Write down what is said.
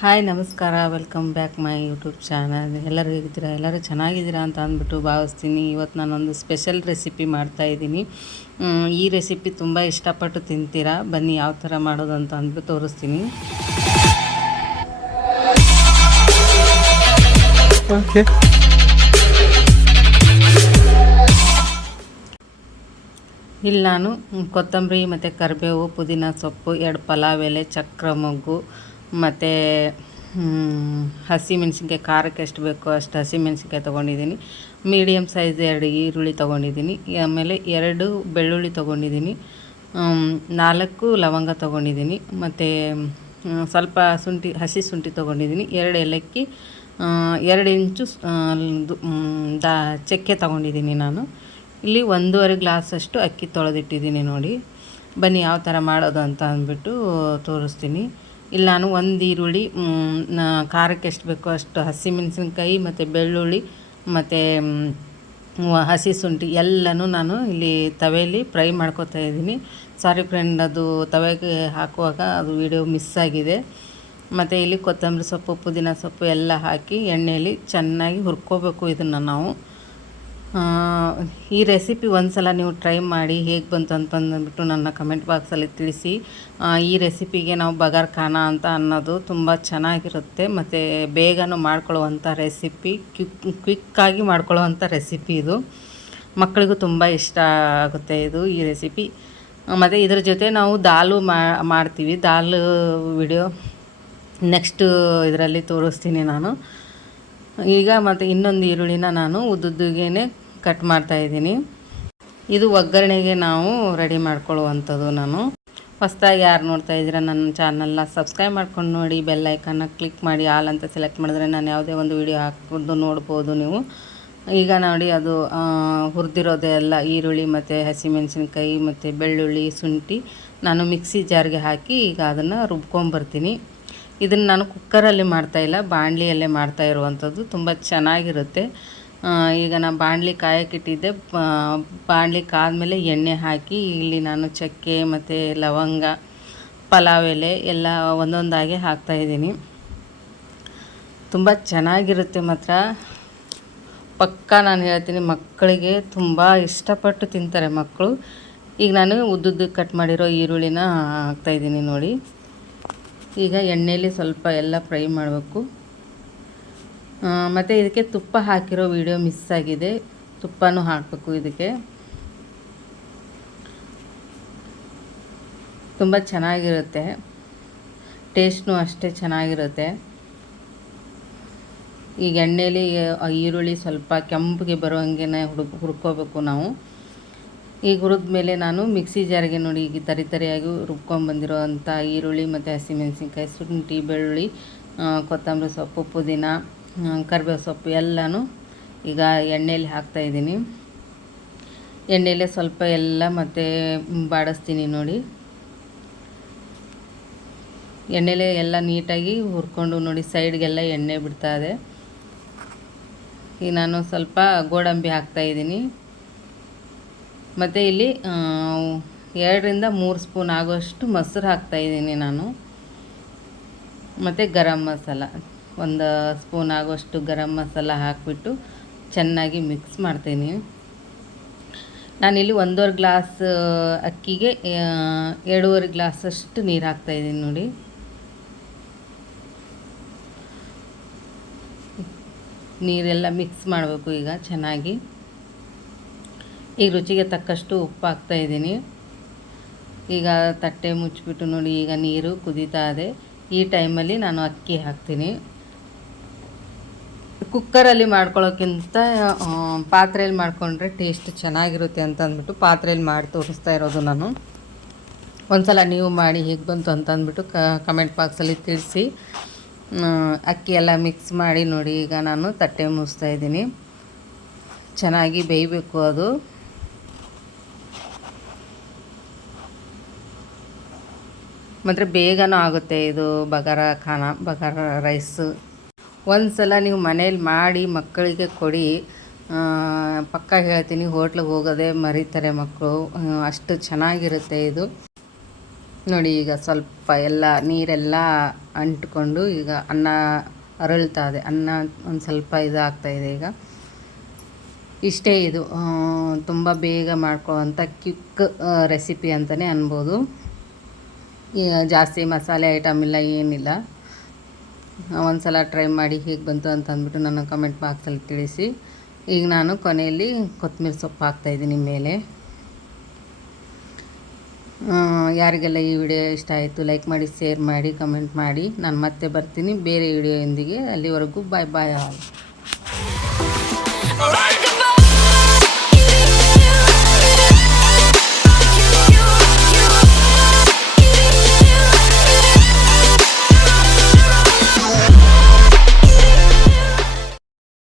Hi ನಮಸ್ಕಾರ, welcome back my YouTube channel. ಎಲ್ಲರೂ ಹೇಗಿದ್ದೀರಾ? ಎಲ್ಲರೂ ಚೆನ್ನಾಗಿದ್ದೀರಾ ಅಂತ ಅಂದ್ಬಿಟ್ಟು ಭಾವಿಸ್ತೀನಿ. ಇವತ್ತು ನಾನೊಂದು ಸ್ಪೆಷಲ್ ರೆಸಿಪಿ ಮಾಡ್ತಾಯಿದ್ದೀನಿ. ಈ ರೆಸಿಪಿ ತುಂಬ ಇಷ್ಟಪಟ್ಟು ತಿಂತೀರಾ. ಬನ್ನಿ ಯಾವ ಥರ ಮಾಡೋದು ಅಂತ ಅಂದ್ಬಿಟ್ಟು ತೋರಿಸ್ತೀನಿ. ಓಕೆ, ಇಲ್ಲಿ ನಾನು ಕೊತ್ತಂಬರಿ ಮತ್ತು ಕರಿಬೇವು, ಪುದೀನ ಸೊಪ್ಪು, 2 ಪಲಾವ್ ಎಲೆ, ಚಕ್ರ ಮೊಗ್ಗು ಮತ್ತು ಹಸಿಮೆಣ್ಸಿನ್ಕಾಯಿ, ಖಾರಕ್ಕೆ ಎಷ್ಟು ಬೇಕೋ ಅಷ್ಟು ಹಸಿಮೆಣ್ಸಿನ್ಕಾಯಿ ತೊಗೊಂಡಿದ್ದೀನಿ. ಮೀಡಿಯಮ್ ಸೈಜ್ 2 ಈರುಳ್ಳಿ ತೊಗೊಂಡಿದ್ದೀನಿ. ಆಮೇಲೆ 2 ಬೆಳ್ಳುಳ್ಳಿ ತೊಗೊಂಡಿದ್ದೀನಿ. 4 ಲವಂಗ ತೊಗೊಂಡಿದ್ದೀನಿ. ಮತ್ತು ಸ್ವಲ್ಪ ಹಸಿ ಶುಂಠಿ ತೊಗೊಂಡಿದ್ದೀನಿ. 2 ಏಲಕ್ಕಿ, 2 ಇಂಚು ಚಕ್ಕೆ ತೊಗೊಂಡಿದ್ದೀನಿ. ನಾನು ಇಲ್ಲಿ 1.5 ಗ್ಲಾಸಷ್ಟು ಅಕ್ಕಿ ತೊಳೆದಿಟ್ಟಿದ್ದೀನಿ. ನೋಡಿ, ಬನ್ನಿ ಯಾವ ಥರ ಮಾಡೋದು ಅಂತ ಅಂದ್ಬಿಟ್ಟು ತೋರಿಸ್ತೀನಿ. ಇಲ್ಲಿ ನಾನು 1 ಈರುಳ್ಳಿ, ಖಾರಕ್ಕೆ ಎಷ್ಟು ಬೇಕೋ ಅಷ್ಟು ಹಸಿಮೆಣಸಿನ್ಕಾಯಿ ಮತ್ತು ಬೆಳ್ಳುಳ್ಳಿ ಮತ್ತು ಹಸಿ ಶುಂಠಿ ಎಲ್ಲನೂ ನಾನು ಇಲ್ಲಿ ತವೆಯಲ್ಲಿ ಫ್ರೈ ಮಾಡ್ಕೊತಾ ಇದ್ದೀನಿ. ಸಾರಿ ಫ್ರೆಂಡ್, ಅದು ತವೆಗೆ ಹಾಕುವಾಗ ಅದು ವಿಡಿಯೋ ಮಿಸ್ ಆಗಿದೆ. ಮತ್ತು ಇಲ್ಲಿ ಕೊತ್ತಂಬರಿ ಸೊಪ್ಪು, ಪುದೀನ ಸೊಪ್ಪು ಎಲ್ಲ ಹಾಕಿ ಎಣ್ಣೆಯಲ್ಲಿ ಚೆನ್ನಾಗಿ ಹುರ್ಕೋಬೇಕು. ಇದನ್ನು ನಾವು ಈ ರೆಸಿಪಿ ಒಂದು ಸಲ ನೀವು ಟ್ರೈ ಮಾಡಿ ಹೇಗೆ ಬಂತು ಅಂತಂದ್ಬಿಟ್ಟು ನನ್ನ ಕಮೆಂಟ್ ಬಾಕ್ಸಲ್ಲಿ ತಿಳಿಸಿ. ಈ ರೆಸಿಪಿಗೆ ನಾವು ಬಗಾರ್ ಖಾನ ಅಂತ ಅನ್ನೋದು ತುಂಬ ಚೆನ್ನಾಗಿರುತ್ತೆ ಮತ್ತು ಬೇಗನೂ ಮಾಡ್ಕೊಳ್ಳುವಂಥ ರೆಸಿಪಿ, ಕ್ವಿಕ್ಕಾಗಿ ಮಾಡ್ಕೊಳ್ಳುವಂಥ ರೆಸಿಪಿ ಇದು. ಮಕ್ಕಳಿಗೂ ತುಂಬ ಇಷ್ಟ ಆಗುತ್ತೆ ಈ ರೆಸಿಪಿ. ಮತ್ತು ಇದ್ರ ಜೊತೆ ನಾವು ದಾಲು ಮಾಡ್ತೀವಿ. ದಾಲು ವಿಡಿಯೋ ನೆಕ್ಸ್ಟು ಇದರಲ್ಲಿ ತೋರಿಸ್ತೀನಿ ನಾನು. ಈಗ ಮತ್ತು ಇನ್ನೊಂದು ಈರುಳ್ಳಿನ ನಾನು ಉದ್ದುದ್ದಗೇ ಕಟ್ ಮಾಡ್ತಾಯಿದ್ದೀನಿ. ಇದು ಒಗ್ಗರಣೆಗೆ ನಾವು ರೆಡಿ ಮಾಡ್ಕೊಳ್ಳುವಂಥದ್ದು. ನಾನು ಹೊಸದಾಗಿ ಯಾರು ನೋಡ್ತಾ ಇದ್ದೀರಾ ನನ್ನ ಚಾನಲ್ನ ಸಬ್ಸ್ಕ್ರೈಬ್ ಮಾಡ್ಕೊಂಡು ನೋಡಿ, ಬೆಲ್ ಐಕನ್ನ ಕ್ಲಿಕ್ ಮಾಡಿ ಆಲ್ ಅಂತ ಸೆಲೆಕ್ಟ್ ಮಾಡಿದ್ರೆ ನಾನು ಯಾವುದೇ ಒಂದು ವಿಡಿಯೋ ಹಾಕೋದು ನೋಡ್ಬೋದು ನೀವು. ಈಗ ನೋಡಿ, ಅದು ಹುರಿದಿರೋದೆಲ್ಲ ಈರುಳ್ಳಿ ಮತ್ತು ಹಸಿಮೆಣಸಿನ್ಕಾಯಿ ಮತ್ತು ಬೆಳ್ಳುಳ್ಳಿ, ಶುಂಠಿ ನಾನು ಮಿಕ್ಸಿ ಜಾರ್ಗೆ ಹಾಕಿ ಈಗ ಅದನ್ನು ರುಬ್ಕೊಂಬರ್ತೀನಿ. ಇದನ್ನು ನಾನು ಕುಕ್ಕರಲ್ಲಿ ಮಾಡ್ತಾಯಿಲ್ಲ, ಬಾಣಲಿಯಲ್ಲೇ ಮಾಡ್ತಾ ಇರುವಂಥದ್ದು. ತುಂಬ ಚೆನ್ನಾಗಿರುತ್ತೆ. ಈಗ ನಾನು ಬಾಣಲಿ ಕಾಯಕ್ಕಿಟ್ಟಿದ್ದೆ. ಬಾಣಲಿ ಕಾದ್ಮೇಲೆ ಎಣ್ಣೆ ಹಾಕಿ ಇಲ್ಲಿ ನಾನು ಚಕ್ಕೆ ಮತ್ತು ಲವಂಗ, ಪಲಾವ್ ಎಲೆ ಎಲ್ಲ ಒಂದೊಂದಾಗಿ ಹಾಕ್ತಾಯಿದ್ದೀನಿ. ತುಂಬ ಚೆನ್ನಾಗಿರುತ್ತೆ ಮಾತ್ರ. ಪಕ್ಕಾ ನಾನು ಹೇಳ್ತೀನಿ, ಮಕ್ಕಳಿಗೆ ತುಂಬ ಇಷ್ಟಪಟ್ಟು ತಿಂತಾರೆ ಮಕ್ಕಳು. ಈಗ ನಾನು ಉದ್ದುದ್ದು ಕಟ್ ಮಾಡಿರೋ ಈರುಳ್ಳಿನ ಹಾಕ್ತಾಯಿದ್ದೀನಿ. ನೋಡಿ, ಈಗ ಎಣ್ಣೆಯಲ್ಲಿ ಸ್ವಲ್ಪ ಎಲ್ಲ ಫ್ರೈ ಮಾಡಬೇಕು. ಮತ್ತು ಇದಕ್ಕೆ ತುಪ್ಪ ಹಾಕಿರೋ ವಿಡಿಯೋ ಮಿಸ್ ಆಗಿದೆ. ತುಪ್ಪನೂ ಹಾಕಬೇಕು ಇದಕ್ಕೆ. ತುಂಬ ಚೆನ್ನಾಗಿರುತ್ತೆ, ಟೇಸ್ಟ್ನೂ ಅಷ್ಟೇ ಚೆನ್ನಾಗಿರುತ್ತೆ. ಈಗ ಎಣ್ಣೆಯಲ್ಲಿ ಈರುಳ್ಳಿ ಸ್ವಲ್ಪ ಕೆಂಪಿಗೆ ಬರೋ ಹಂಗೆ ಹುರ್ಕೋಬೇಕು ನಾವು. ಈಗ ಹುರಿದ ಮೇಲೆ ನಾನು ಮಿಕ್ಸಿ ಜಾರಿಗೆ ನೋಡಿ ಈಗ ತರಿಯಾಗಿ ರುಬ್ಕೊಂಡ್ಬಂದಿರೋ ಅಂಥ ಈರುಳ್ಳಿ ಮತ್ತು ಹಸಿಮೆಣಸಿನ್ಕಾಯಿ, ಶುಂಠಿ, ಬೆಳ್ಳುಳ್ಳಿ, ಕೊತ್ತಂಬರಿ ಸೊಪ್ಪು, ಪುದೀನ, ಕರಿಬೇವು ಸೊಪ್ಪು ಎಲ್ಲನೂ ಈಗ ಎಣ್ಣೆಯಲ್ಲಿ ಹಾಕ್ತಾಯಿದ್ದೀನಿ. ಎಣ್ಣೆಯಲ್ಲೇ ಸ್ವಲ್ಪ ಎಲ್ಲ ಮತ್ತು ಬಾಡಿಸ್ತೀನಿ. ನೋಡಿ, ಎಣ್ಣೆಲೇ ಎಲ್ಲ ನೀಟಾಗಿ ಹುರ್ಕೊಂಡು ನೋಡಿ, ಸೈಡ್ಗೆಲ್ಲ ಎಣ್ಣೆ ಬಿಡ್ತಾ ಇದೆ. ಈಗ ನಾನು ಸ್ವಲ್ಪ ಗೋಡಂಬಿ ಹಾಕ್ತಾಯಿದ್ದೀನಿ. ಮತ್ತು ಇಲ್ಲಿ 2ರಿಂದ 3 ಸ್ಪೂನ್ ಆಗೋಷ್ಟು ಮೊಸರು ಹಾಕ್ತಾಯಿದ್ದೀನಿ ನಾನು. ಮತ್ತು ಗರಂ ಮಸಾಲ 1 ಸ್ಪೂನ್ ಆಗೋಷ್ಟು ಗರಂ ಮಸಾಲ ಹಾಕಿಬಿಟ್ಟು ಚೆನ್ನಾಗಿ ಮಿಕ್ಸ್ ಮಾಡ್ತೀನಿ. ನಾನಿಲ್ಲಿ 1.5 ಗ್ಲಾಸ್ ಅಕ್ಕಿಗೆ 2.5 ಗ್ಲಾಸಷ್ಟು ನೀರು ಹಾಕ್ತಾಯಿದ್ದೀನಿ. ನೋಡಿ, ನೀರೆಲ್ಲ ಮಿಕ್ಸ್ ಮಾಡಬೇಕು ಈಗ ಚೆನ್ನಾಗಿ. ಈಗ ರುಚಿಗೆ ತಕ್ಕಷ್ಟು ಉಪ್ಪು ಹಾಕ್ತಾಯಿದ್ದೀನಿ. ಈಗ ತಟ್ಟೆ ಮುಚ್ಚಿಬಿಟ್ಟು ನೋಡಿ, ಈಗ ನೀರು ಕುದೀತಾ ಇದೆ. ಈ ಟೈಮಲ್ಲಿ ನಾನು ಅಕ್ಕಿ ಹಾಕ್ತೀನಿ. ಕುಕ್ಕರಲ್ಲಿ ಮಾಡ್ಕೊಳ್ಳೋಕ್ಕಿಂತ ಪಾತ್ರೆಯಲ್ಲಿ ಮಾಡಿಕೊಂಡ್ರೆ ಟೇಸ್ಟ್ ಚೆನ್ನಾಗಿರುತ್ತೆ ಅಂತ ಅಂದ್ಬಿಟ್ಟು ಪಾತ್ರೆಯಲ್ಲಿ ಮಾಡಿ ತೋರಿಸ್ತಾ ಇರೋದು ನಾನು. ಒಂದು ಸಲ ನೀವು ಮಾಡಿ ಹೇಗೆ ಬಂತು ಅಂತ ಅಂದ್ಬಿಟ್ಟು ಕಮೆಂಟ್ ಬಾಕ್ಸಲ್ಲಿ ತಿಳಿಸಿ. ಅಕ್ಕಿ ಎಲ್ಲ ಮಿಕ್ಸ್ ಮಾಡಿ ನೋಡಿ, ಈಗ ನಾನು ತಟ್ಟೆ ಮುಚ್ತಾಯಿದ್ದೀನಿ. ಚೆನ್ನಾಗಿ ಬೇಯಬೇಕು ಅದು. ಮತ್ತು ಬೇಗನೂ ಆಗುತ್ತೆ ಇದು ಬಗಾರ ಖಾನ, ಬಗಾರ ರೈಸು. ಒಂದು ಸಲ ನೀವು ಮನೇಲಿ ಮಾಡಿ ಮಕ್ಕಳಿಗೆ ಕೊಡಿ. ಪಕ್ಕ ಹೇಳ್ತೀನಿ, ಹೋಟ್ಲಿಗೆ ಹೋಗೋದೇ ಮರೀತಾರೆ ಮಕ್ಕಳು. ಅಷ್ಟು ಚೆನ್ನಾಗಿರುತ್ತೆ ಇದು. ನೋಡಿ ಈಗ ಸ್ವಲ್ಪ ಎಲ್ಲ ನೀರೆಲ್ಲ ಅಂಟ್ಕೊಂಡು ಈಗ ಅನ್ನ ಅರಳ್ತಾ ಇದೆ. ಅನ್ನ ಒಂದು ಸ್ವಲ್ಪ ಇದಾಗ್ತಾಯಿದೆ ಈಗ. ಇಷ್ಟೇ ಇದು ತುಂಬ ಬೇಗ ಮಾಡ್ಕೊಳ್ಳೋವಂಥ ಕ್ವಿಕ್ ರೆಸಿಪಿ ಅಂತಲೇ ಅನ್ಬೋದು. ಜಾಸ್ತಿ ಮಸಾಲೆ ಐಟಮ್ ಇಲ್ಲ, ಏನಿಲ್ಲ. ಒಂದು ಸಲ ಟ್ರೈ ಮಾಡಿ ಹೇಗೆ ಬಂತು ಅಂತ ಅಂದ್ಬಿಟ್ಟು ನನ್ನ ಕಮೆಂಟ್ ಬಾಕ್ಸಲ್ಲಿ ತಿಳಿಸಿ. ಈಗ ನಾನು ಕೊನೆಯಲ್ಲಿ ಕೊತ್ತಂಬರಿ ಸೊಪ್ಪು ಹಾಕ್ತಾಯಿದ್ದೀನಿ ಮೇಲೆ. ಯಾರಿಗೆಲ್ಲ ಈ ವಿಡಿಯೋ ಇಷ್ಟ ಆಯಿತು ಲೈಕ್ ಮಾಡಿ, ಶೇರ್ ಮಾಡಿ, ಕಮೆಂಟ್ ಮಾಡಿ. ನಾನು ಮತ್ತೆ ಬರ್ತೀನಿ ಬೇರೆ ವಿಡಿಯೋಯೊಂದಿಗೆ. ಅಲ್ಲಿವರೆಗೂ ಬಾಯ್ ಬಾಯ್ ಆಲ್.